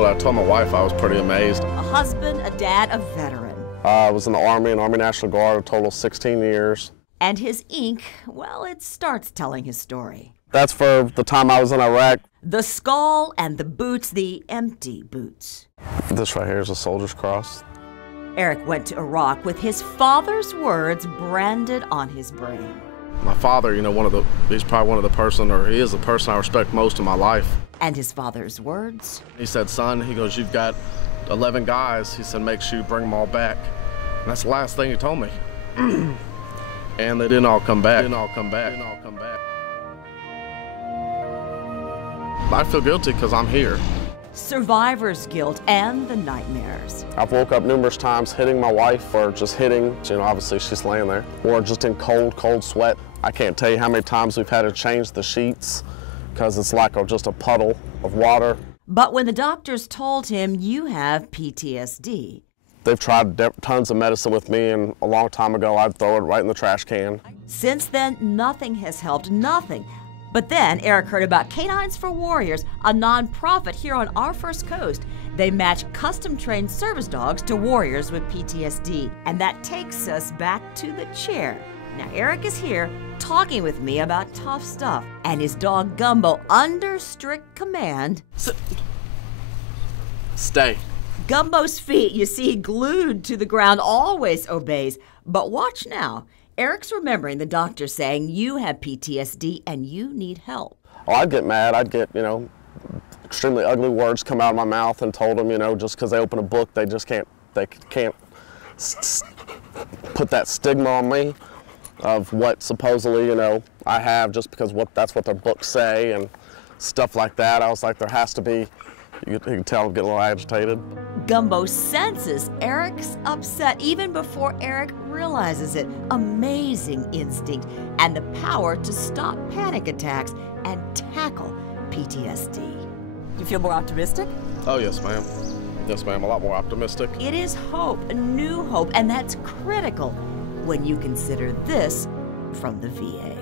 Well, I told my wife I was pretty amazed. A husband, a dad, a veteran. I was in the Army National Guard, a total of 16 years. And his ink, well, it starts telling his story. That's for the time I was in Iraq. The skull and the boots, the empty boots. This right here is a soldier's cross. Erick went to Iraq with his father's words branded on his brain. My father, you know, he's probably one of the person, or he is the person I respect most in my life. And his father's words? He said, son, he goes, you've got 11 guys. He said, make sure you bring them all back. And that's the last thing he told me. And they didn't all come back. I feel guilty because I'm here. Survivor's guilt and the nightmares. I've woke up numerous times hitting my wife, or just hitting, you know, obviously she's laying there, or just in cold sweat. I can't tell you how many times we've had to change the sheets because it's like just a puddle of water. But when the doctors told him you have PTSD. They've tried tons of medicine with me, and a long time ago I'd throw it right in the trash can. Since then, nothing has helped, nothing. But then Erick heard about Canines for Warriors, a nonprofit here on our First Coast. They match custom-trained service dogs to warriors with PTSD. And that takes us back to the chair. Now, Erick is here talking with me about tough stuff, and his dog Gumbo, under strict command. Stay. Gumbo's feet, you see, glued to the ground, always obeys. But watch now. Erick's remembering the doctor saying you have PTSD and you need help. Oh, I'd get mad. I'd get, you know, extremely ugly words come out of my mouth, and told them, you know, just because they open a book, they can't put that stigma on me of what supposedly, you know, I have, just because that's what their books say and stuff like that. I was like, there has to be, you can tell I'm getting a little agitated. Gumbo senses Erick's upset even before Erick realizes it. Amazing instinct and the power to stop panic attacks and tackle PTSD. You feel more optimistic? Oh, yes, ma'am. Yes, ma'am, a lot more optimistic. It is hope, a new hope, and that's critical when you consider this from the VA.